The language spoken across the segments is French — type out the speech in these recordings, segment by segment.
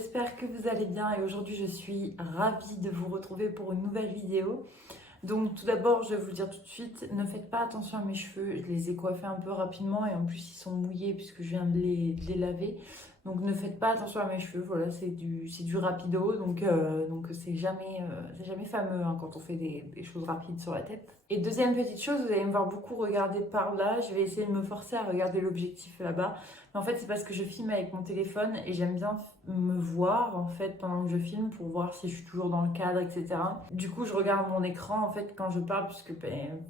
j'espère que vous allez bien et aujourd'hui je suis ravie de vous retrouver pour une nouvelle vidéo. Donc tout d'abord je vais vous dire tout de suite, ne faites pas attention à mes cheveux, je les ai coiffés un peu rapidement et en plus ils sont mouillés puisque je viens de les laver. Donc ne faites pas attention à mes cheveux, voilà c'est du rapido donc c'est jamais fameux hein, quand on fait des choses rapides sur la tête. Et deuxième petite chose, vous allez me voir beaucoup regarder par là, je vais essayer de me forcer à regarder l'objectif là-bas. Mais en fait c'est parce que je filme avec mon téléphone et j'aime bien me voir en fait pendant que je filme pour voir si je suis toujours dans le cadre, etc. Du coup je regarde mon écran en fait quand je parle puisque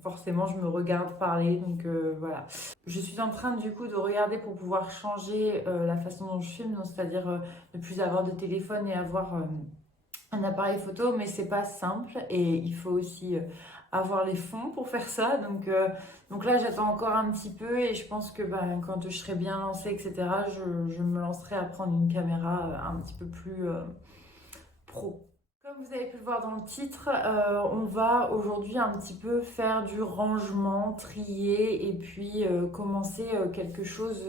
forcément je me regarde parler donc voilà. Je suis en train du coup de regarder pour pouvoir changer la façon dont je filme, c'est-à-dire ne plus avoir de téléphone et avoir un appareil photo, mais c'est pas simple et il faut aussi avoir les fonds pour faire ça. Donc là, j'attends encore un petit peu et je pense que quand je serai bien lancée, etc., je me lancerai à prendre une caméra un petit peu plus pro. Comme vous avez pu le voir dans le titre, on va aujourd'hui un petit peu faire du rangement, trier et puis commencer quelque chose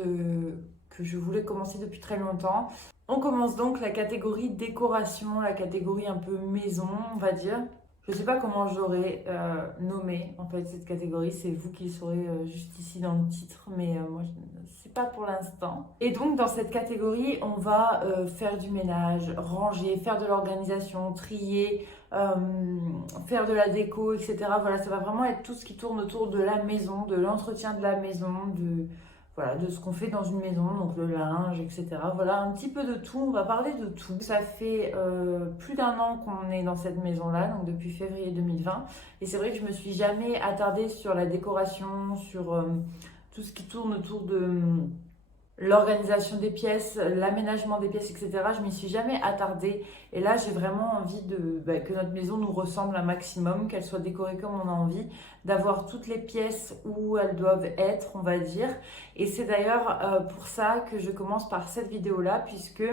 que je voulais commencer depuis très longtemps. On commence donc la catégorie décoration, la catégorie un peu maison, on va dire. Je ne sais pas comment j'aurais nommé en fait cette catégorie, c'est vous qui le saurez juste ici dans le titre, mais moi je ne sais pas pour l'instant. Et donc dans cette catégorie, on va faire du ménage, ranger, faire de l'organisation, trier, faire de la déco, etc. Voilà, ça va vraiment être tout ce qui tourne autour de la maison, de l'entretien de la maison, voilà, de ce qu'on fait dans une maison, donc le linge, etc. Voilà, un petit peu de tout, on va parler de tout. Ça fait plus d'un an qu'on est dans cette maison-là, donc depuis février 2020. Et c'est vrai que je me suis jamais attardée sur la décoration, sur tout ce qui tourne autour de l'organisation des pièces, l'aménagement des pièces, etc. Je m'y suis jamais attardée. Et là, j'ai vraiment envie que notre maison nous ressemble un maximum, qu'elle soit décorée comme on a envie, d'avoir toutes les pièces où elles doivent être, on va dire. Et c'est d'ailleurs pour ça que je commence par cette vidéo-là, puisque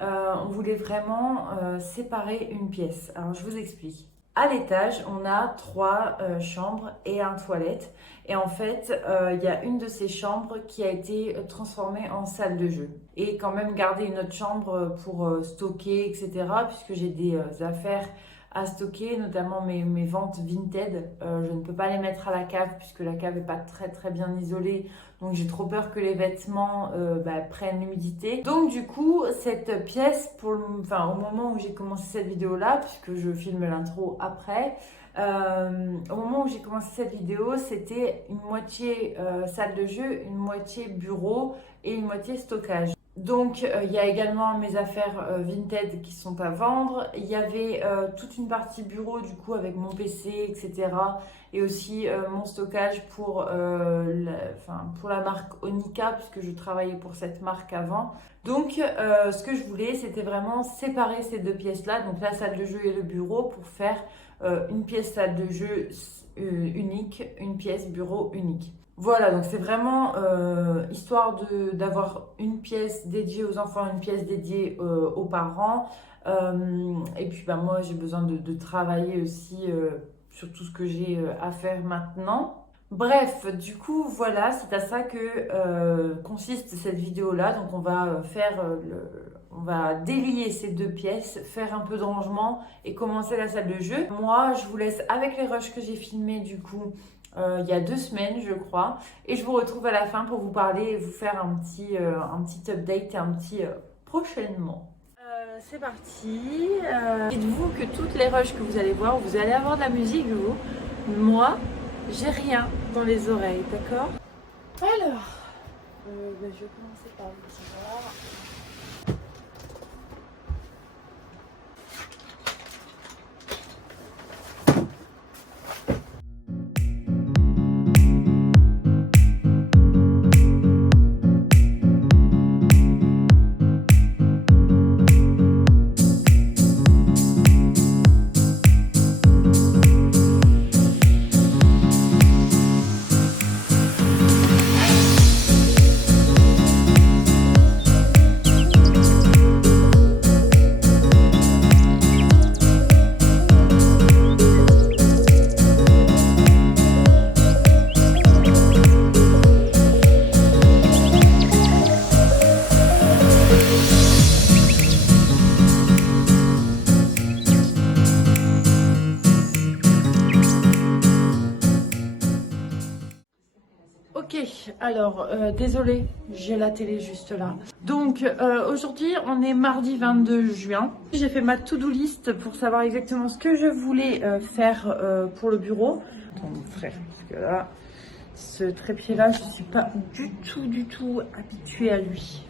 on voulait vraiment séparer une pièce. Alors, je vous explique. À l'étage, on a 3 chambres et un toilette. Et en fait, il y a une de ces chambres qui a été transformée en salle de jeu. Et quand même garder une autre chambre pour stocker, etc. Puisque j'ai des affaires à stocker, notamment mes ventes Vinted. Je ne peux pas les mettre à la cave puisque la cave n'est pas très très bien isolée. Donc j'ai trop peur que les vêtements prennent l'humidité. Donc du coup, cette pièce, au moment où j'ai commencé cette vidéo-là, puisque je filme l'intro après, au moment où j'ai commencé cette vidéo, c'était une moitié salle de jeu, une moitié bureau et une moitié stockage. Donc il y a également mes affaires Vinted qui sont à vendre. Il y avait toute une partie bureau du coup avec mon PC, etc. Et aussi mon stockage pour la marque Onika puisque je travaillais pour cette marque avant. Donc ce que je voulais c'était vraiment séparer ces deux pièces-là, donc la salle de jeu et le bureau pour faire une pièce salle de jeu unique, une pièce bureau unique. Voilà, donc c'est vraiment histoire d'avoir une pièce dédiée aux enfants, une pièce dédiée aux parents. Et puis moi j'ai besoin de travailler aussi sur tout ce que j'ai à faire maintenant. Bref, du coup voilà, c'est à ça que consiste cette vidéo-là. Donc on va on va délier ces deux pièces, faire un peu de rangement et commencer la salle de jeu. Moi je vous laisse avec les rushs que j'ai filmés du coup. Il y a 2 semaines je crois et je vous retrouve à la fin pour vous parler et vous faire un petit update et un petit prochainement. C'est parti. Dites-vous que toutes les rushs que vous allez voir, vous allez avoir de la musique vous. Moi, j'ai rien dans les oreilles, d'accord? Alors, je vais commencer par le tiroir. Ok, alors désolée, j'ai la télé juste là. Donc aujourd'hui on est mardi 22 juin. J'ai fait ma to-do list pour savoir exactement ce que je voulais faire pour le bureau. Attends mon frère, parce que là, ce trépied là, je suis pas du tout habituée à lui.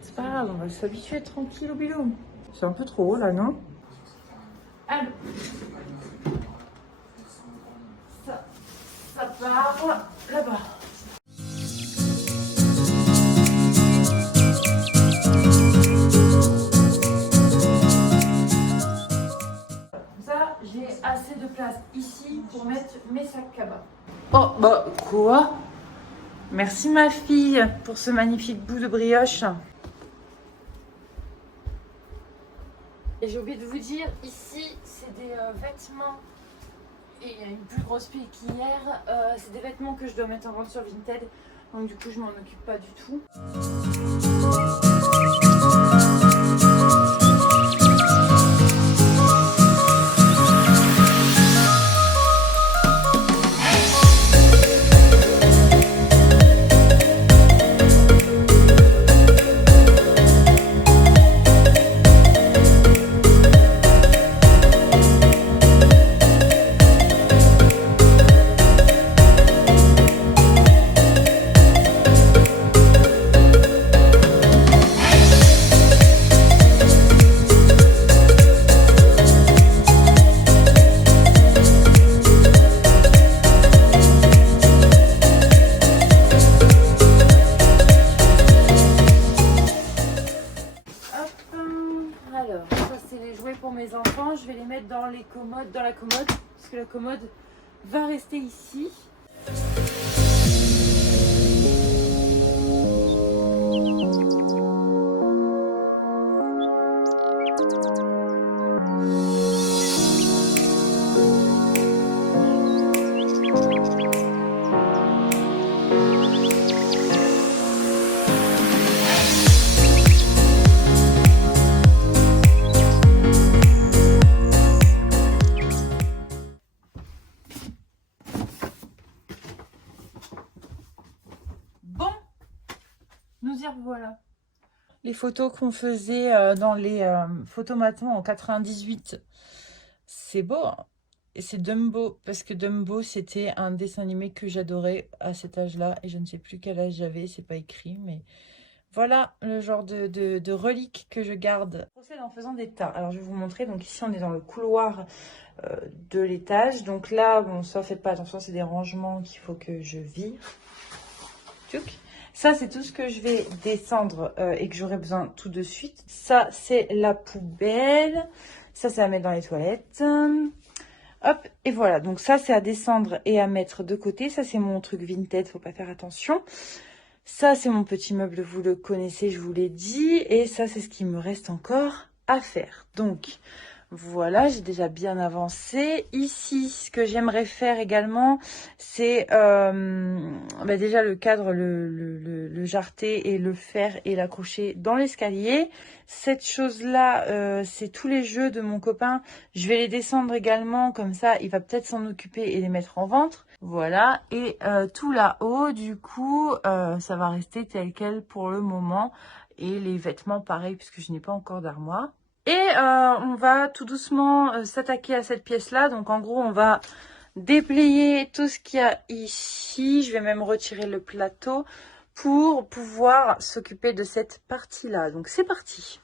C'est pas grave, on va s'habituer tranquille au bilou. C'est un peu trop haut là, non? Alors, ça part là-bas. Ça, j'ai assez de place ici pour mettre mes sacs cabas. Oh, bah quoi? Merci ma fille pour ce magnifique bout de brioche. Et j'ai oublié de vous dire, ici, c'est des vêtements. Et il y a une plus grosse pile qu'hier. C'est des vêtements que je dois mettre en vente sur Vinted. Donc du coup, je m'en occupe pas du tout. Alors, ça c'est les jouets pour mes enfants. Je vais les mettre dans les commodes, dans la commode, parce que la commode va rester ici. Bon, nous y revoilà. Les photos qu'on faisait dans les photomatons en 98, c'est beau, hein. Et c'est Dumbo, parce que Dumbo, c'était un dessin animé que j'adorais à cet âge-là. Et je ne sais plus quel âge j'avais, c'est pas écrit, mais voilà le genre de relique que je garde. Je procède en faisant des tas. Alors, je vais vous montrer. Donc ici, on est dans le couloir de l'étage. Donc là, bon, ça, faites pas attention, c'est des rangements qu'il faut que je vire. Tchouk. Ça, c'est tout ce que je vais descendre et que j'aurai besoin tout de suite. Ça, c'est la poubelle. Ça, c'est à mettre dans les toilettes. Hop, et voilà. Donc ça, c'est à descendre et à mettre de côté. Ça, c'est mon truc Vinted, faut pas faire attention. Ça, c'est mon petit meuble, vous le connaissez, je vous l'ai dit. Et ça, c'est ce qui me reste encore à faire. Donc, voilà, j'ai déjà bien avancé. Ici, ce que j'aimerais faire également, c'est déjà le cadre, le jarreter et le faire et l'accrocher dans l'escalier. Cette chose-là, c'est tous les jeux de mon copain. Je vais les descendre également, comme ça, il va peut-être s'en occuper et les mettre en vente. Voilà, et tout là-haut, du coup, ça va rester tel quel pour le moment. Et les vêtements, pareil, puisque je n'ai pas encore d'armoire. Et on va tout doucement s'attaquer à cette pièce-là. Donc en gros, on va déplayer tout ce qu'il y a ici. Je vais même retirer le plateau pour pouvoir s'occuper de cette partie-là. Donc c'est parti.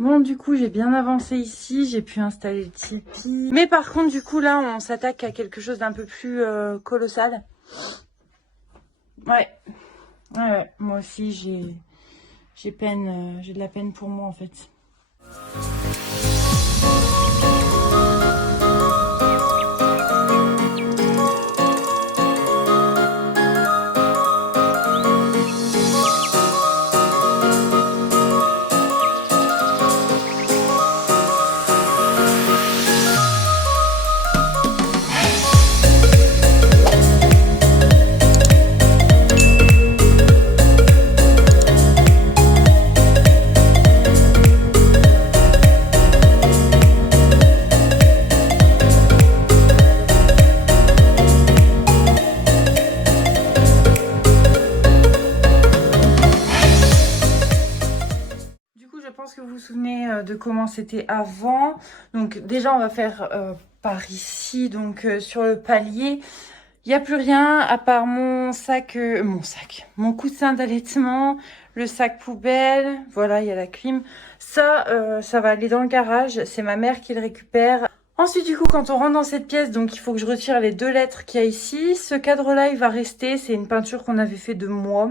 Bon, du coup, j'ai bien avancé ici, j'ai pu installer le tipi. Mais par contre, du coup, là, on s'attaque à quelque chose d'un peu plus colossal. Ouais. Ouais, moi aussi, j'ai de la peine pour moi, en fait. de comment c'était avant. Donc déjà, on va faire par ici, donc sur le palier. Il n'y a plus rien à part mon sac, mon coussin d'allaitement, le sac poubelle. Voilà, il y a la clim. Ça va aller dans le garage. C'est ma mère qui le récupère. Ensuite, du coup, quand on rentre dans cette pièce, donc il faut que je retire les 2 lettres qu'il y a ici. Ce cadre-là, il va rester. C'est une peinture qu'on avait fait de moi.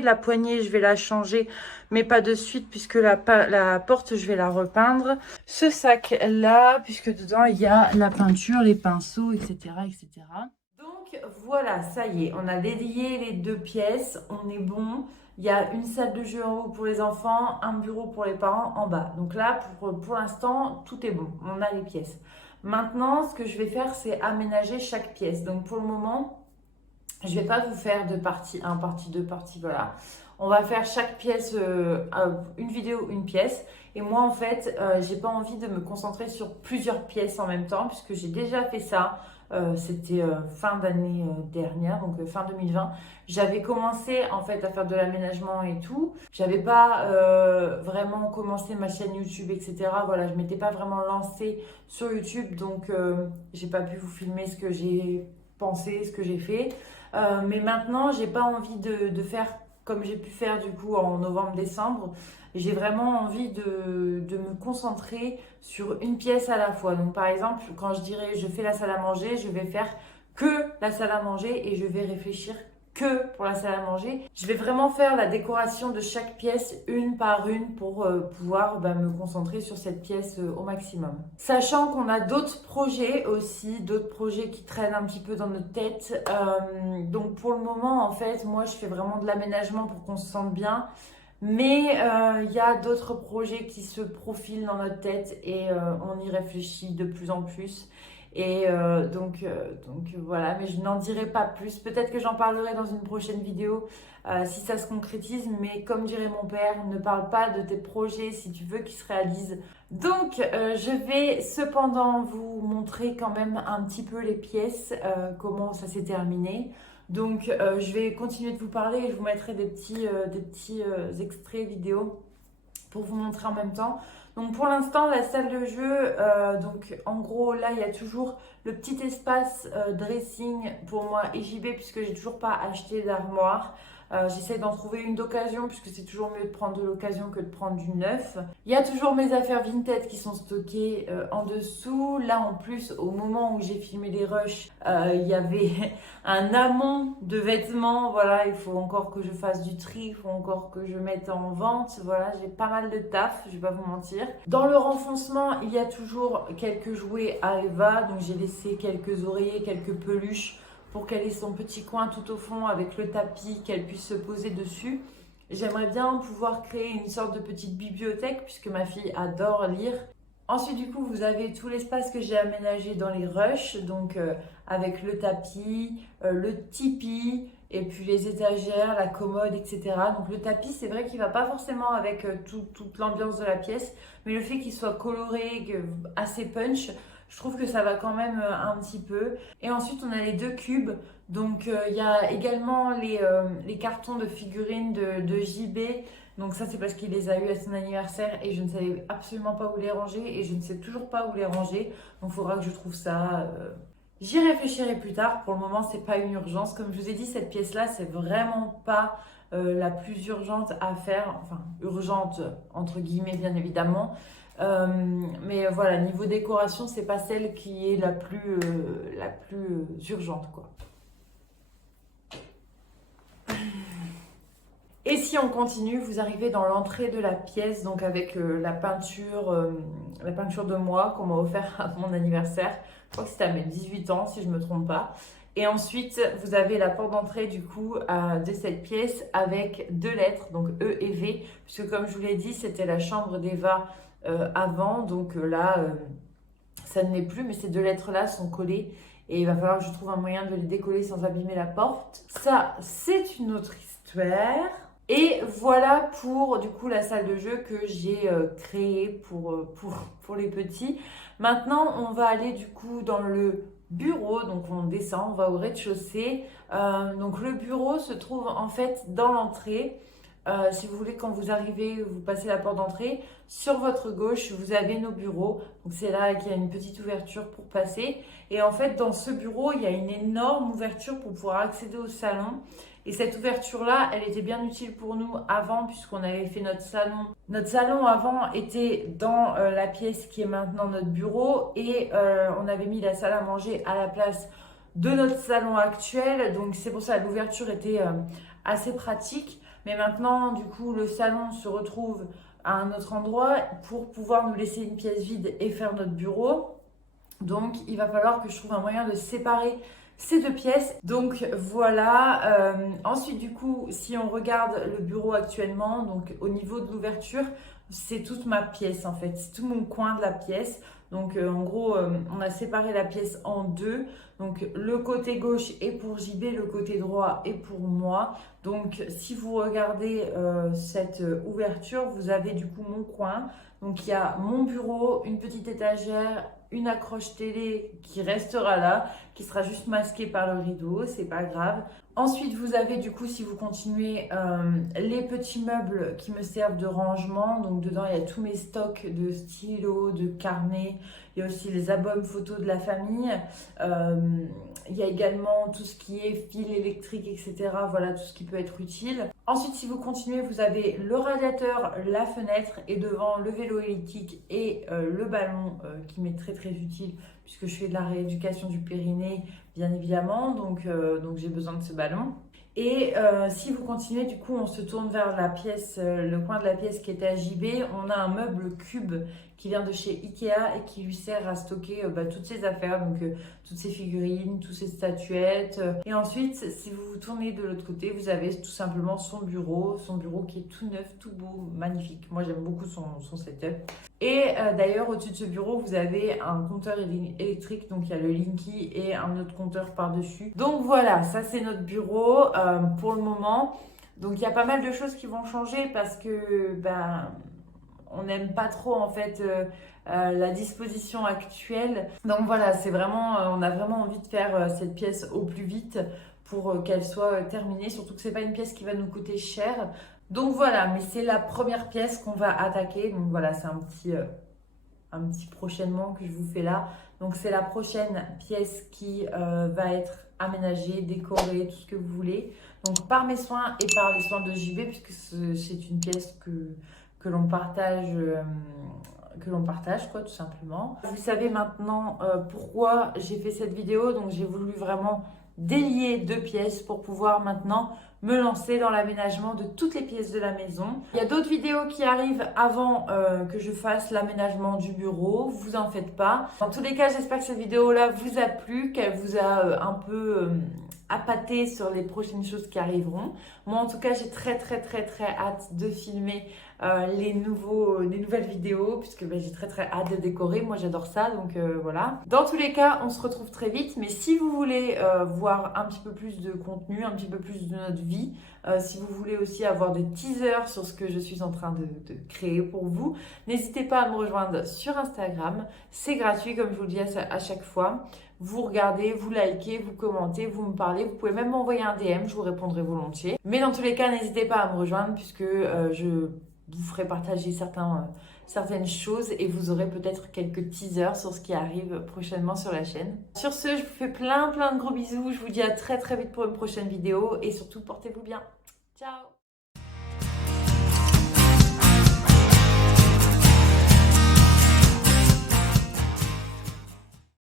La poignée, je vais la changer, mais pas de suite puisque la porte, je vais la repeindre. Ce sac-là, puisque dedans, il y a la peinture, les pinceaux, etc., etc. Donc voilà, ça y est, on a délié les 2 pièces, on est bon. Il y a une salle de jeu en haut pour les enfants, un bureau pour les parents en bas. Donc là, pour l'instant, tout est bon, on a les pièces. Maintenant, ce que je vais faire, c'est aménager chaque pièce. Donc pour le moment, je ne vais pas vous faire de partie 1, partie 2, partie voilà. On va faire chaque pièce, une vidéo, une pièce. Et moi, en fait, j'ai pas envie de me concentrer sur plusieurs pièces en même temps, puisque j'ai déjà fait ça. C'était fin d'année dernière, donc fin 2020. J'avais commencé en fait à faire de l'aménagement et tout. J'avais pas vraiment commencé ma chaîne YouTube, etc. Voilà, je m'étais pas vraiment lancée sur YouTube, donc j'ai pas pu vous filmer ce que j'ai pensé, ce que j'ai fait. Mais maintenant, j'ai pas envie de faire comme j'ai pu faire du coup en novembre-décembre. J'ai vraiment envie de me concentrer sur une pièce à la fois. Donc par exemple, quand je dirais je fais la salle à manger, je vais faire que la salle à manger et je vais réfléchir que pour la salle à manger. Je vais vraiment faire la décoration de chaque pièce une par une pour pouvoir me concentrer sur cette pièce au maximum. Sachant qu'on a d'autres projets aussi, d'autres projets qui traînent un petit peu dans notre tête. Donc pour le moment, en fait, moi je fais vraiment de l'aménagement pour qu'on se sente bien. Mais il y a d'autres projets qui se profilent dans notre tête et on y réfléchit de plus en plus. Et donc voilà, mais je n'en dirai pas plus. Peut-être que j'en parlerai dans une prochaine vidéo si ça se concrétise. Mais comme dirait mon père, ne parle pas de tes projets si tu veux qu'ils se réalisent. Donc je vais cependant vous montrer quand même un petit peu les pièces, comment ça s'est terminé. Donc je vais continuer de vous parler et je vous mettrai des petits extraits vidéo pour vous montrer en même temps. Donc pour l'instant, la salle de jeu, donc en gros là il y a toujours le petit espace dressing pour moi et JB puisque j'ai toujours pas acheté d'armoire. J'essaie d'en trouver une d'occasion puisque c'est toujours mieux de prendre de l'occasion que de prendre du neuf. Il y a toujours mes affaires vintage qui sont stockées en dessous. Là en plus, au moment où j'ai filmé les rushs, il y avait un amont de vêtements. Voilà, il faut encore que je fasse du tri, il faut encore que je mette en vente. Voilà, j'ai pas mal de taf, je vais pas vous mentir. Dans le renfoncement, il y a toujours quelques jouets à Eva. Donc j'ai laissé quelques oreillers, quelques peluches pour qu'elle ait son petit coin tout au fond avec le tapis, qu'elle puisse se poser dessus. J'aimerais bien pouvoir créer une sorte de petite bibliothèque puisque ma fille adore lire. Ensuite, du coup, vous avez tout l'espace que j'ai aménagé dans les rushs, donc avec le tapis, le tipi, et puis les étagères, la commode, etc. Donc le tapis, c'est vrai qu'il ne va pas forcément avec toute l'ambiance de la pièce, mais le fait qu'il soit coloré, assez punch, je trouve que ça va quand même un petit peu. Et ensuite, on a les 2 cubes. Donc, il y a également les cartons de figurines de JB. Donc ça, c'est parce qu'il les a eu à son anniversaire et je ne savais absolument pas où les ranger et je ne sais toujours pas où les ranger. Donc, il faudra que je trouve ça. J'y réfléchirai plus tard. Pour le moment, c'est pas une urgence. Comme je vous ai dit, cette pièce-là, c'est vraiment pas la plus urgente à faire. Enfin, urgente entre guillemets, bien évidemment. Mais voilà, niveau décoration, c'est pas celle qui est la plus urgente, quoi. Et si on continue, vous arrivez dans l'entrée de la pièce, donc avec la peinture de moi qu'on m'a offert à mon anniversaire. Je crois que c'était à mes 18 ans, si je ne me trompe pas. Et ensuite, vous avez la porte d'entrée du coup de cette pièce avec 2 lettres, donc E et V, puisque comme je vous l'ai dit, c'était la chambre d'Eva avant, donc là, ça ne l'est plus, mais ces 2 lettres-là sont collées. Et il va falloir que je trouve un moyen de les décoller sans abîmer la porte. Ça, c'est une autre histoire. Et voilà pour du coup la salle de jeu que j'ai créée pour les petits. Maintenant, on va aller du coup dans le bureau. Donc on descend, on va au rez-de-chaussée. Donc le bureau se trouve en fait dans l'entrée. Si vous voulez, quand vous arrivez, vous passez la porte d'entrée, sur votre gauche, vous avez nos bureaux. Donc c'est là qu'il y a une petite ouverture pour passer. Et en fait, dans ce bureau, il y a une énorme ouverture pour pouvoir accéder au salon. Et cette ouverture-là, elle était bien utile pour nous avant, puisqu'on avait fait notre salon. Notre salon avant était dans la pièce qui est maintenant notre bureau. Et on avait mis la salle à manger à la place de notre salon actuel. Donc c'est pour ça que l'ouverture était assez pratique. Mais maintenant, du coup, le salon se retrouve à un autre endroit pour pouvoir nous laisser une pièce vide et faire notre bureau. Donc, il va falloir que je trouve un moyen de séparer ces deux pièces. Donc, voilà. Ensuite, du coup, si on regarde le bureau actuellement, donc au niveau de l'ouverture, c'est toute ma pièce en fait. C'est tout mon coin de la pièce. Donc, en gros, on a séparé la pièce en deux. Donc, le côté gauche est pour JB, le côté droit est pour moi. Donc, si vous regardez cette ouverture, vous avez du coup mon coin. Donc, il y a mon bureau, une petite étagère, une accroche télé qui restera là, qui sera juste masquée par le rideau, c'est pas grave. Ensuite, vous avez du coup, si vous continuez, les petits meubles qui me servent de rangement. Donc, dedans, il y a tous mes stocks de stylos, de carnets. Il y a aussi les albums photos de la famille. Il y a également tout ce qui est fil électrique, etc. Voilà, tout ce qui peut être utile. Ensuite, si vous continuez, vous avez le radiateur, la fenêtre et devant le vélo elliptique et le ballon qui m'est très très utile puisque je fais de la rééducation du périnée, bien évidemment. Donc j'ai besoin de ce ballon. Et si vous continuez, du coup, on se tourne vers la pièce, le coin de la pièce qui était à JB. On a un meuble cube qui vient de chez Ikea et qui lui sert à stocker toutes ses affaires, donc toutes ses figurines, toutes ses statuettes. Et ensuite, si vous vous tournez de l'autre côté, vous avez tout simplement son bureau qui est tout neuf, tout beau, magnifique. Moi, j'aime beaucoup son setup. Et d'ailleurs, au-dessus de ce bureau, vous avez un compteur électrique, donc il y a le Linky et un autre compteur par-dessus. Donc voilà, ça c'est notre bureau pour le moment. Donc il y a pas mal de choses qui vont changer parce que on n'aime pas trop en fait la disposition actuelle. Donc voilà, c'est vraiment, on a vraiment envie de faire cette pièce au plus vite pour qu'elle soit terminée. Surtout que c'est pas une pièce qui va nous coûter cher. Donc voilà, mais c'est la première pièce qu'on va attaquer. Donc voilà, c'est un petit prochainement que je vous fais là. Donc c'est la prochaine pièce qui va être aménagée, décorée, tout ce que vous voulez. Donc par mes soins et par les soins de JB, puisque c'est une pièce que l'on partage, quoi, tout simplement. Vous savez maintenant pourquoi j'ai fait cette vidéo. Donc j'ai voulu vraiment délier deux pièces pour pouvoir maintenant me lancer dans l'aménagement de toutes les pièces de la maison. Il y a d'autres vidéos qui arrivent avant que je fasse l'aménagement du bureau, vous en faites pas. Dans tous les cas, j'espère que cette vidéo-là vous a plu, qu'elle vous a un peu appâté sur les prochaines choses qui arriveront. Moi, en tout cas, j'ai très hâte de filmer les nouvelles vidéos puisque j'ai très hâte de décorer. Moi, j'adore ça, donc voilà. Dans tous les cas, on se retrouve très vite. Mais si vous voulez voir un petit peu plus de contenu, un petit peu plus de notre vie, si vous voulez aussi avoir des teasers sur ce que je suis en train de créer pour vous, n'hésitez pas à me rejoindre sur Instagram. C'est gratuit, comme je vous le dis à chaque fois. Vous regardez, vous likez, vous commentez, vous me parlez. Vous pouvez même m'envoyer un DM, je vous répondrai volontiers. Mais dans tous les cas, n'hésitez pas à me rejoindre puisque je vous ferai partager certaines choses et vous aurez peut-être quelques teasers sur ce qui arrive prochainement sur la chaîne. Sur ce, je vous fais plein de gros bisous. Je vous dis à très vite pour une prochaine vidéo et surtout, portez-vous bien. Ciao!